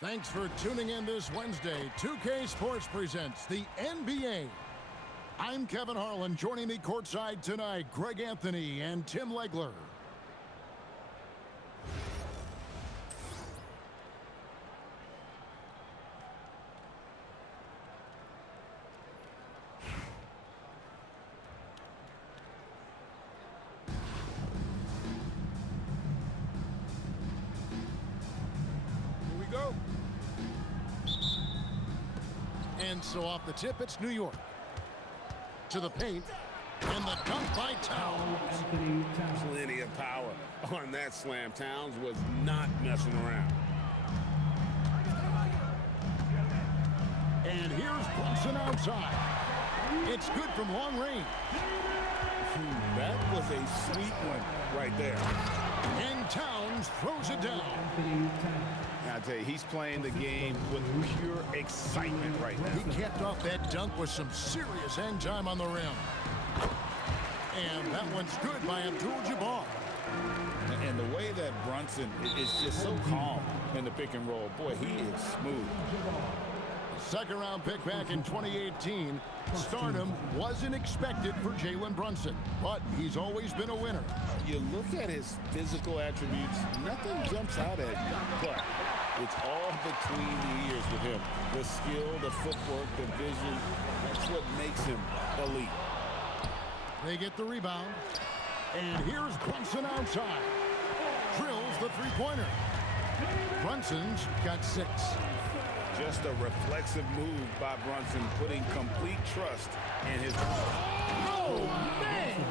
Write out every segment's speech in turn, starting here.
Thanks for tuning in this Wednesday. 2K Sports presents the NBA. I'm Kevin Harlan. Joining me courtside tonight, Greg Anthony and Tim Legler. Go. And so off the tip, it's New York. To the paint, and the dunk by Towns. Plenty of power on that slam. Towns was not messing around. And here's Brunson outside. It's good from long range. That was a sweet one right there. And Towns throws it down. I'll tell you, he's playing the game with pure excitement right now. He capped off that dunk with some serious hang time on the rim. And that one's good by Abdul-Jabbar. And the way that Brunson is just so calm in the pick and roll, boy, he is smooth. Second round pick back in 2018. Stardom wasn't expected for Jalen Brunson, but he's always been a winner. You look at his physical attributes, nothing jumps out at you, but it's all between the ears with him. The skill, the footwork, the vision, that's what makes him elite. They get the rebound, and here's Brunson outside. Drills the three-pointer. Brunson's got 6. Just a reflexive move by Brunson, putting complete trust in his... Oh, man!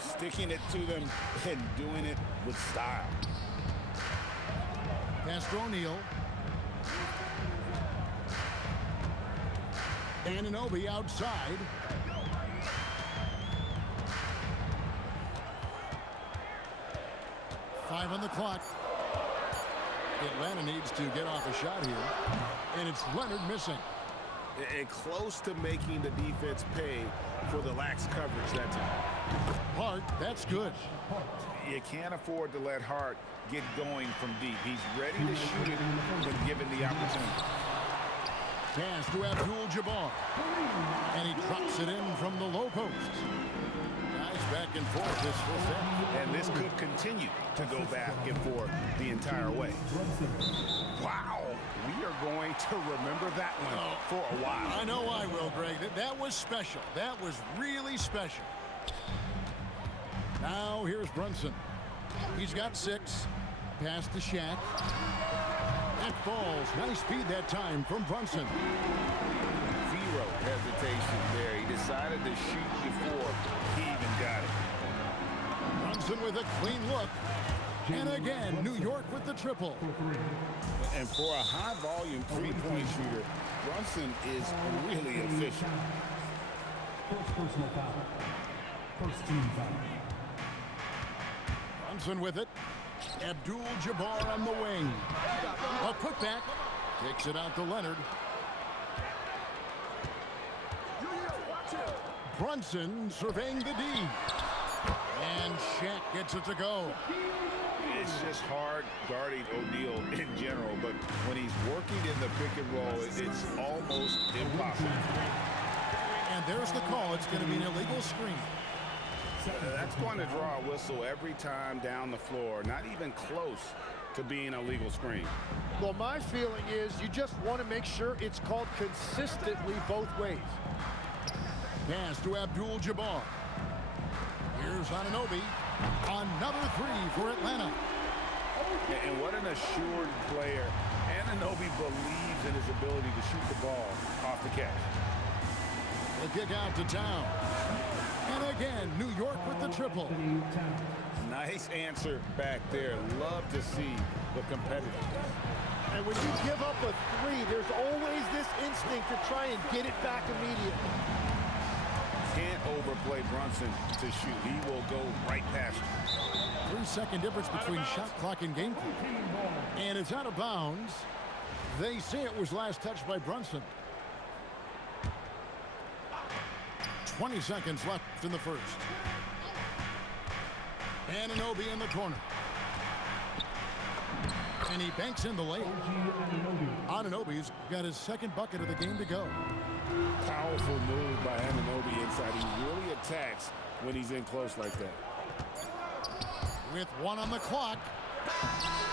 Sticking it to them and doing it with style. Pass to O'Neal. Anunoby outside. Five on the clock. Atlanta needs to get off a shot here. And it's Leonard missing. And close to making the defense pay for the lax coverage that time. Hart, that's good. You can't afford to let Hart get going from deep. He's ready to shoot it when given the opportunity. Pass to Abdul-Jabbar. And he drops it in from the low post. Guys back and forth this first half. And this could continue to go back and forth the entire way. Wow. We are going to remember that one for a while. I know I will, Greg. That was special. That was really special. Now here's Brunson. He's got 6. Pass to Shaq. That falls. Nice speed that time from Brunson. Zero hesitation there. He decided to shoot before he even got it. Brunson with a clean look. And again, New York with the triple. And for a high-volume three-point shooter, Brunson is really efficient. First personal foul. First team foul. Brunson with it. Abdul-Jabbar on the wing. A putback. Takes it out to Leonard. Brunson surveying the D. And Shaq gets it to go. It's just hard guarding O'Neal in general, but when he's working in the pick and roll, it's almost impossible. And there's the call. It's going to be an illegal screen. That's going to draw a whistle every time down the floor. Not even close to being a legal screen. Well, my feeling is you just want to make sure it's called consistently both ways. Pass to Abdul-Jabbar. Here's Anunoby. Another 3 for Atlanta. And what an assured player. Anunoby believes in his ability to shoot the ball off the catch. The kick out to Towns. And again, New York with the triple. Nice answer back there. Love to see the competitiveness. And when you give up a 3, there's always this instinct to try and get it back immediately. Can't overplay Brunson to shoot. He will go right past you. 3-second difference between shot clock and game clock. And it's out of bounds. They say it was last touched by Brunson. 20 seconds left in the first. Anunoby in the corner. And he banks in the lane. Anunoby's got his second bucket of the game to go. Powerful move by Anunoby inside. He really attacks when he's in close like that. With 1 on the clock,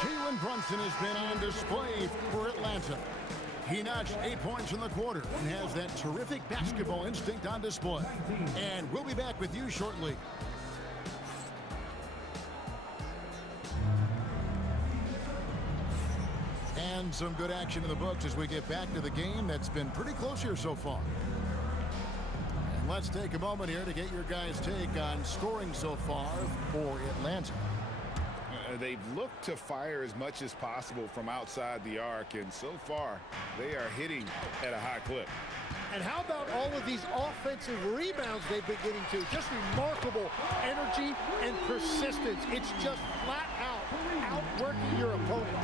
Jalen Brunson has been on display for Atlanta. He notched 8 points in the quarter and has that terrific basketball instinct on display. And we'll be back with you shortly. And some good action in the books as we get back to the game that's been pretty close here so far. And let's take a moment here to get your guys' take on scoring so far for Atlanta. They've looked to fire as much as possible from outside the arc, and so far they are hitting at a high clip. And how about all of these offensive rebounds they've been getting to? Just remarkable energy and persistence. It's just flat out outworking your opponent.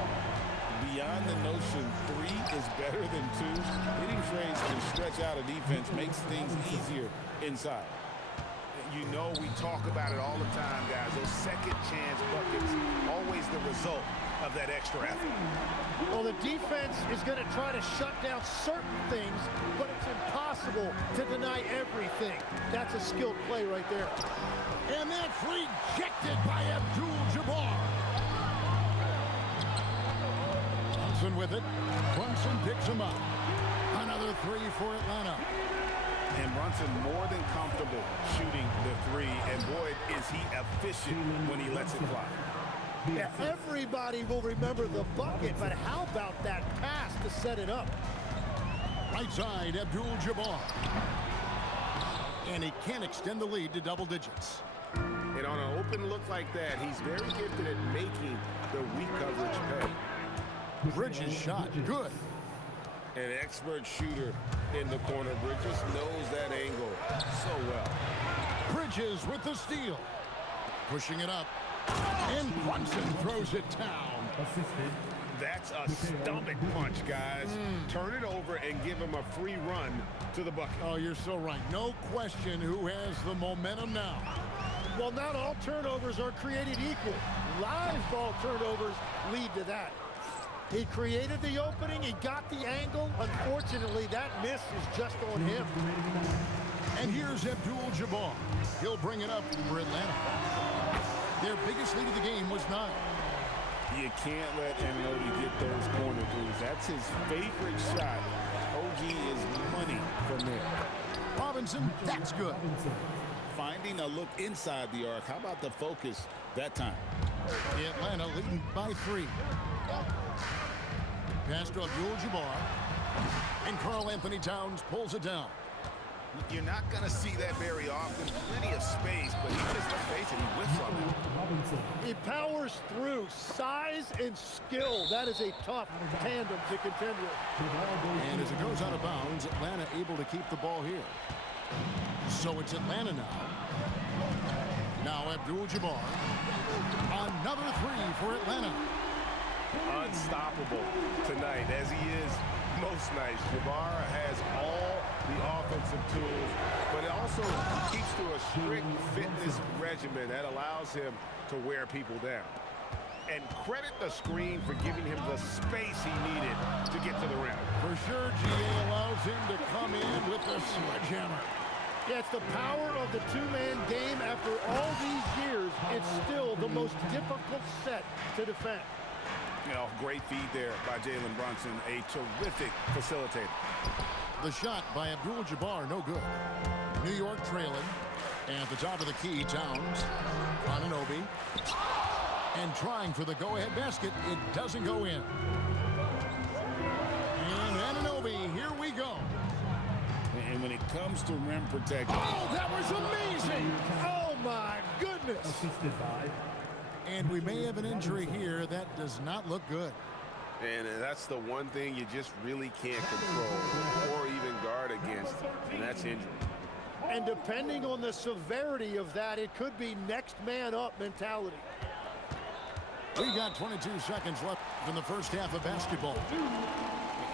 Beyond the notion 3 is better than 2, hitting trades can stretch out a defense, makes things easier inside. You know we talk about it all the time, guys. Those second chance buckets, always the result of that extra effort. Well, the defense is going to try to shut down certain things, but it's impossible to deny everything. That's a skilled play right there. And that's rejected by Abdul-Jabbar. Brunson with it. Brunson picks him up. Another 3 for Atlanta. And Brunson more than comfortable shooting the 3, and boy, is he efficient when he lets it fly. Yeah, everybody will remember the bucket, but how about that pass to set it up? Right side, Abdul-Jabbar. And he can't extend the lead to double digits. And on an open look like that, he's very gifted at making the weak coverage pay. Bridges shot, good. An expert shooter in the corner. Bridges knows that angle so well. Bridges with the steal. Pushing it up. And Brunson throws it down. That's a stomach punch, guys. Turn it over and give him a free run to the bucket. Oh, you're so right. No question who has the momentum now. Well, not all turnovers are created equal. Live ball turnovers lead to that. He created the opening, he got the angle. Unfortunately, that miss is just on him. And here's Abdul-Jabbar. He'll bring it up for Atlanta. Their biggest lead of the game was 9. You can't let Anunoby get those corner threes. That's his favorite shot. OG is money from there. Robinson, that's good. Finding a look inside the arc. How about the focus that time? Atlanta leading by 3. Pass to Abdul-Jabbar. And Karl-Anthony Towns pulls it down. You're not going to see that very often. Plenty of space, but he just, let's face it, he whiffs on that. He powers through. Size and skill. That is a tough tandem to contend with. And as it goes out of bounds, Atlanta able to keep the ball here. So it's Atlanta now. Now Abdul-Jabbar. Another 3 for Atlanta. Unstoppable tonight, as he is most nights. Jabbar has all the offensive tools, but it also keeps to a strict fitness regimen that allows him to wear people down. And credit the screen for giving him the space he needed to get to the rim. For sure, GA allows him to come in with the sledgehammer. Yeah, it's the power of the two-man game. After all these years, it's still the most difficult set to defend. You know, great feed there by Jalen Brunson, a terrific facilitator. The shot by Abdul-Jabbar, no good. New York trailing. At the top of the key, Towns. Anunoby. And trying for the go-ahead basket. It doesn't go in. And Anunoby, here we go. And when it comes to rim protection. Oh, that was amazing! Oh, my goodness. Assisted by. And we may have an injury here. That does not look good. And that's the one thing you just really can't control or even guard against, and that's injury. And depending on the severity of that, it could be next man up mentality. We got 22 seconds left in the first half of basketball.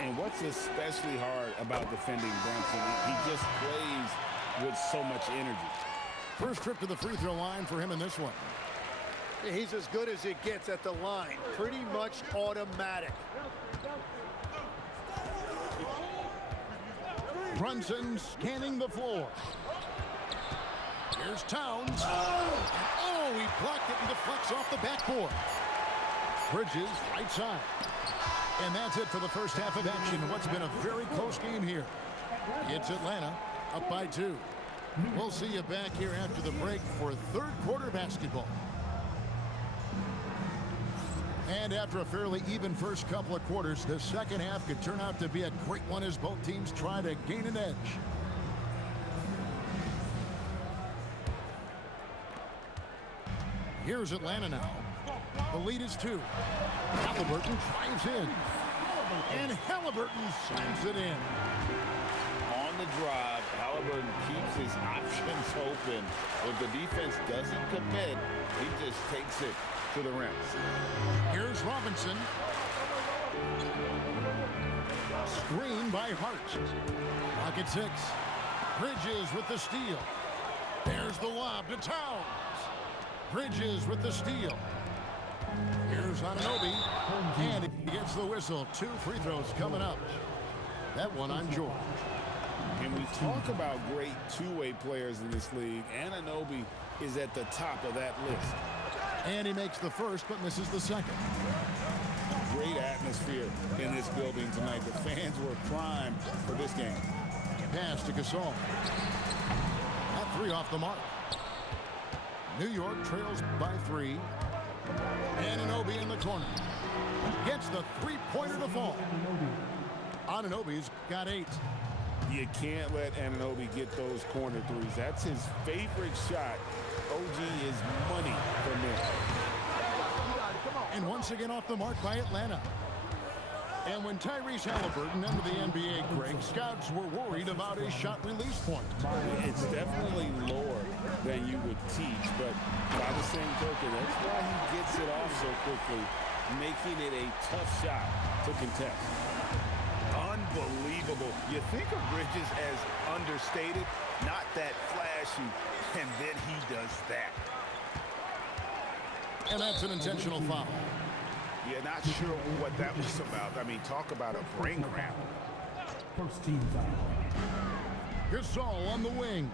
And what's especially hard about defending Brunson, he just plays with so much energy. First trip to the free throw line for him in this one. He's as good as it gets at the line. Pretty much automatic. Brunson scanning the floor. Here's Towns. Oh, he blocked it and deflects off the backboard. Bridges, right side. And that's it for the first half of action. What's been a very close game here. It's Atlanta up by 2. We'll see you back here after the break for third quarter basketball. And after a fairly even first couple of quarters, the second half could turn out to be a great one as both teams try to gain an edge. Here's Atlanta now. The lead is 2. Halliburton drives in. And Halliburton slams it in. On the drive, Halliburton keeps his options open. If the defense doesn't commit, he just takes it to the rim. Here's Robinson. Screen by Hart. Rocket 6. Bridges with the steal. There's the lob to Towns. Bridges with the steal. Here's Anunoby. And he gets the whistle. 2 free throws coming up. That one on George. And we talk about great two-way players in this league. Anunoby is at the top of that list. And he makes the first, but misses the second. Great atmosphere in this building tonight. The fans were primed for this game. Pass to Gasol. That 3 off the mark. New York trails by 3. Anunoby in the corner. Gets the three-pointer to fall. Anunoby's got 8. You can't let Anunoby get those corner threes. That's his favorite shot. OG is money from there. And once again off the mark by Atlanta. And when Tyrese Halliburton entered the NBA, Greg, scouts were worried about his shot release point. It's definitely lower than you would teach, but by the same token, that's why he gets it off so quickly, making it a tough shot to contest. Unbelievable. You think of Bridges as understated, not that flashy, and then he does that. And that's an intentional foul. Yeah, not sure what that was about. I mean, talk about a brain cramp. First team foul. Gasol on the wing.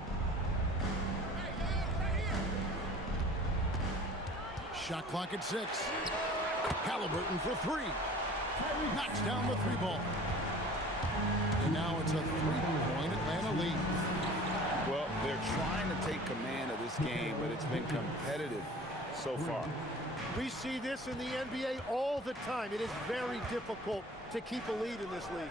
Shot clock at 6. Halliburton for 3. Knocks down the 3 ball. And now it's a 3-point Atlanta lead. Well, they're trying to take command of this game, but it's been competitive so far. We see this in the NBA all the time. It is very difficult to keep a lead in this league.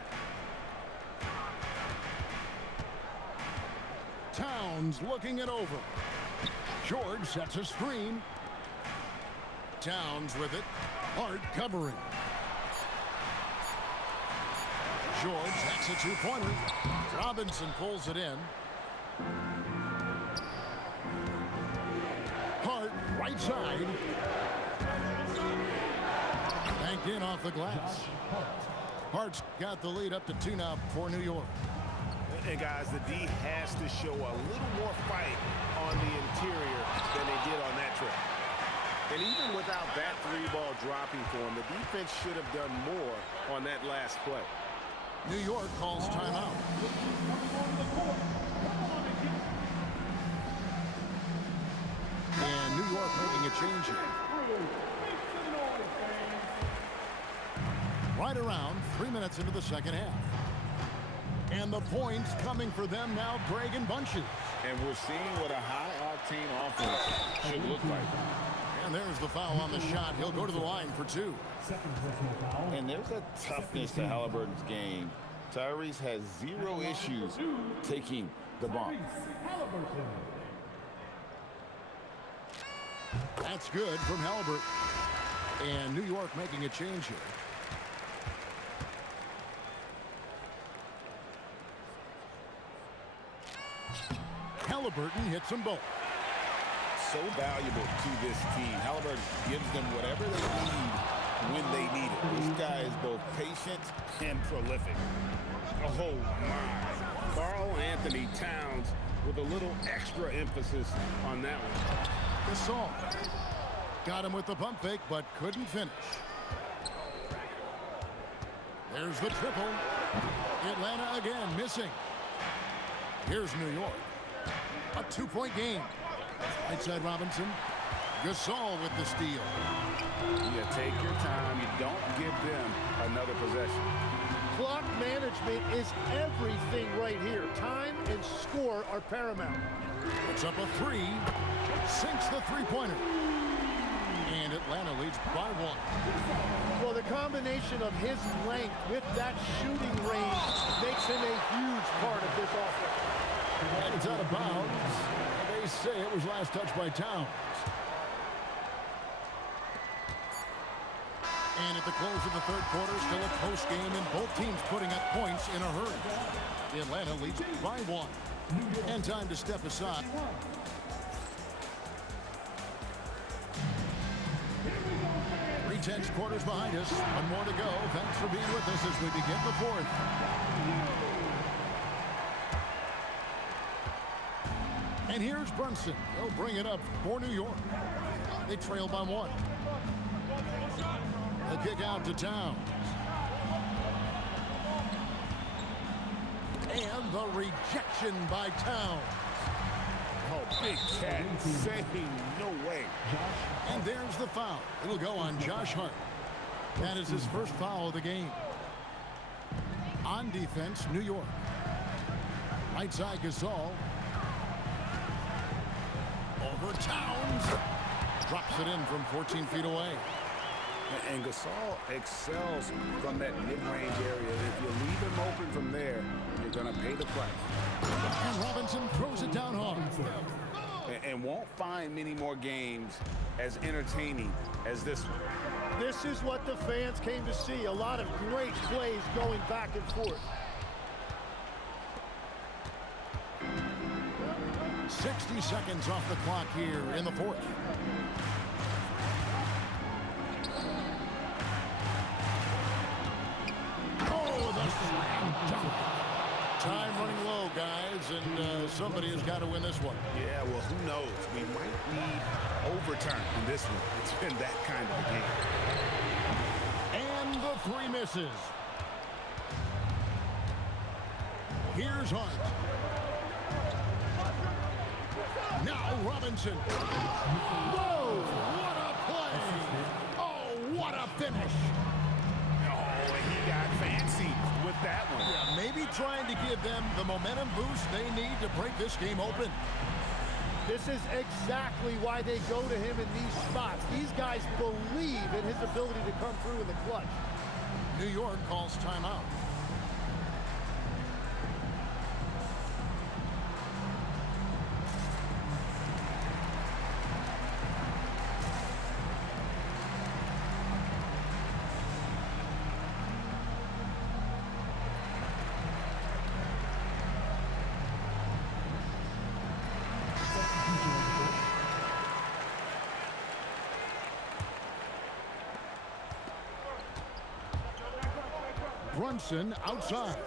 Towns looking it over. George sets a screen. Towns with it. Hart covering. George, that's a 2-pointer. Robinson pulls it in. Hart, right side. Banked in off the glass. Hart's got the lead up to 2 now for New York. And guys, the D has to show a little more fight on the interior than they did on that trip. And even without that 3-ball dropping for him, the defense should have done more on that last play. New York calls timeout. And New York making a change here. Right around 3 minutes into the second half. And the points coming for them now, Greg and bunches. And we're seeing what a high-octane offense should look like. And there's the foul on the shot. He'll go to the line for 2. Second personal foul. And there's a toughness to Halliburton's game. Tyrese has 0 issues taking the bump. Halliburton. That's good from Halliburton. And New York making a change here. Halliburton hits them both. So valuable to this team. Halliburton gives them whatever they need when they need it. This guy is both patient and prolific. Oh, my. Karl Anthony Towns with a little extra emphasis on that one. Gasol got him with the pump fake, but couldn't finish. There's the triple. Atlanta again missing. Here's New York. A 2-point game. Right side Robinson. Gasol with the steal. You take your time. You don't give them another possession. Clock management is everything right here. Time and score are paramount. Puts up a three. Sinks the three-pointer. And Atlanta leads by 1. Well, the combination of his length with that shooting range makes him a huge part of this offense. And it's out of bounds. They say it was last touched by Towns. And at the close of the third quarter, still a close game, and both teams putting up points in a hurry. Atlanta leads by 1. And time to step aside. 3/10 quarters behind us. One more to go. Thanks for being with us as we begin the fourth. And here's Brunson. He'll bring it up for New York. They trail by 1. The kick out to Towns. And the rejection by Towns. Oh, big cat saying no way. And there's the foul. It'll go on Josh Hart. That is his first foul of the game. On defense, New York. Right side, Gasol. Over Towns. Drops it in from 14 feet away. And Gasol excels from that mid-range area. If you leave him open from there, you're going to pay the price. And Robinson throws it down hard. And won't find many more games as entertaining as this one. This is what the fans came to see. A lot of great plays going back and forth. 60 seconds off the clock here in the fourth. Oh, the slam dunk. Time running low, guys, and somebody has got to win this one. Yeah, well, who knows? We might need overtime in this one. It's been that kind of a game. And the three misses. Here's Hart. Now Robinson. Whoa! What a play! Oh, what a finish! Oh, and he got fancy with that one. Yeah, maybe trying to give them the momentum boost they need to break this game open. This is exactly why they go to him in these spots. These guys believe in his ability to come through in the clutch. New York calls timeout. Brunson outside.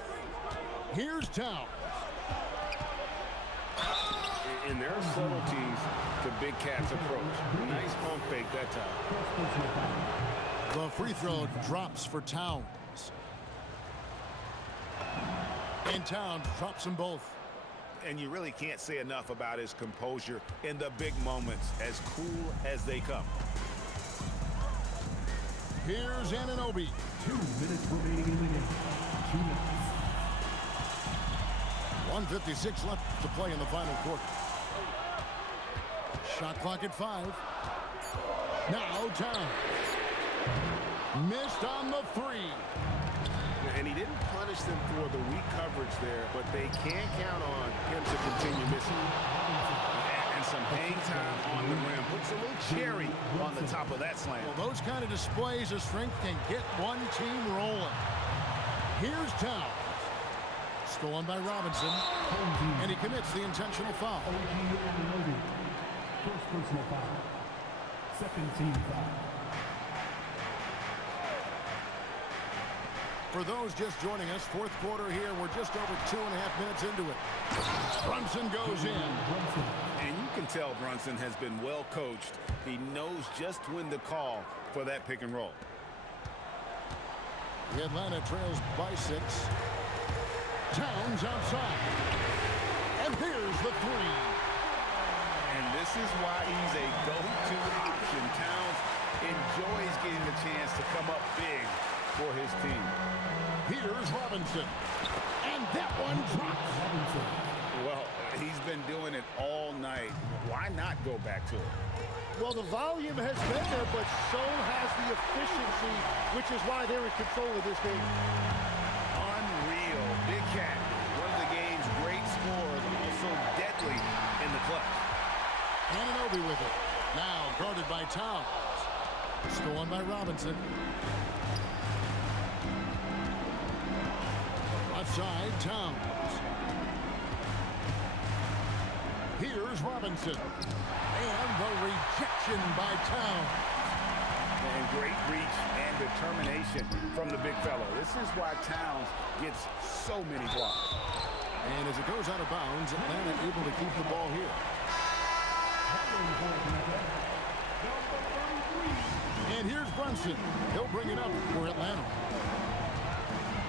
Here's Towns. And there are subtleties to Big Cat's approach. Nice pump fake that time. The free throw drops for Towns. And Towns drops them both. And you really can't say enough about his composure in the big moments, as cool as they come. Here's Anunoby. 2 minutes remaining in the game. 2 minutes. 1:56 left to play in the final quarter. Shot clock at 5. Now Towns. Missed on the 3. And he didn't punish them for the weak coverage there, but they can count on him to continue missing. And some hang time on the rim. Puts a little cherry on the top of that slam. Well, those kind of displays of strength can get one team rolling. Here's Towns. Stolen by Robinson. And he commits the intentional foul. First personal foul. Second team foul. For those just joining us, fourth quarter here. We're just over 2.5 minutes into it. Brunson goes in. And you can tell Brunson has been well coached. He knows just when to call for that pick and roll. The Atlanta trails by 6. Towns outside. And here's the 3. And this is why he's a go-to option. Towns enjoys getting the chance to come up big for his team. Here's Robinson. And that one drops. Well, he's been doing it all night. Why not go back to it? Well, the volume has been there, but so has the efficiency, which is why they're in control of this game. Unreal. Big Cat, one of the game's great scorers, also deadly in the clutch. Ananobi with it. Now guarded by Towns. Stolen by Robinson. Left side, Towns. Here's Robinson. And the rejection by Towns. And great reach and determination from the big fellow. This is why Towns gets so many blocks. And as it goes out of bounds, Atlanta able to keep the ball here. And here's Brunson. He'll bring it up for Atlanta.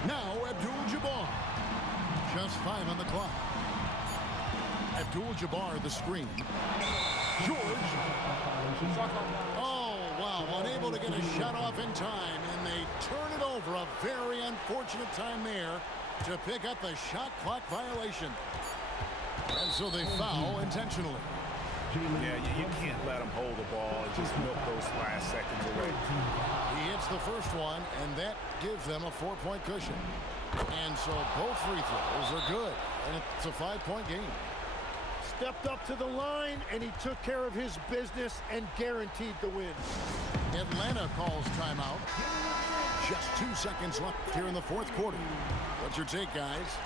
Now Abdul-Jabbar. Just 5 on the clock. Abdul-Jabbar the screen. George. Oh, wow. Unable to get a shot off in time. And they turn it over. A very unfortunate time there to pick up the shot clock violation. And so they foul intentionally. Yeah, you can't let him hold the ball and just milk those last seconds away. He hits the first one, and that gives them a 4-point cushion. And so both free throws are good, and it's a 5-point game. Stepped up to the line, and he took care of his business and guaranteed the win. Atlanta calls timeout. Just 2 seconds left here in the fourth quarter. What's your take, guys?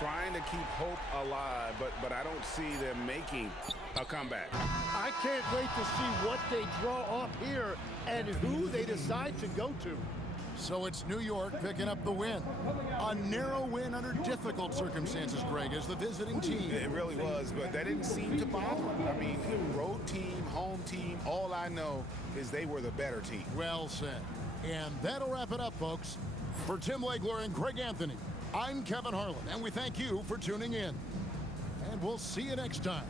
Trying to keep hope alive, but I don't see them making a comeback. I can't wait to see what they draw up here and who they decide to go to. So it's New York picking up the win. A narrow win under difficult circumstances, Greg, as the visiting team. It really was, but that didn't seem to bother them. I mean, road team, home team, all I know is they were the better team. Well said. And that'll wrap it up, folks. For Tim Legler and Greg Anthony, I'm Kevin Harlan, and we thank you for tuning in. And we'll see you next time.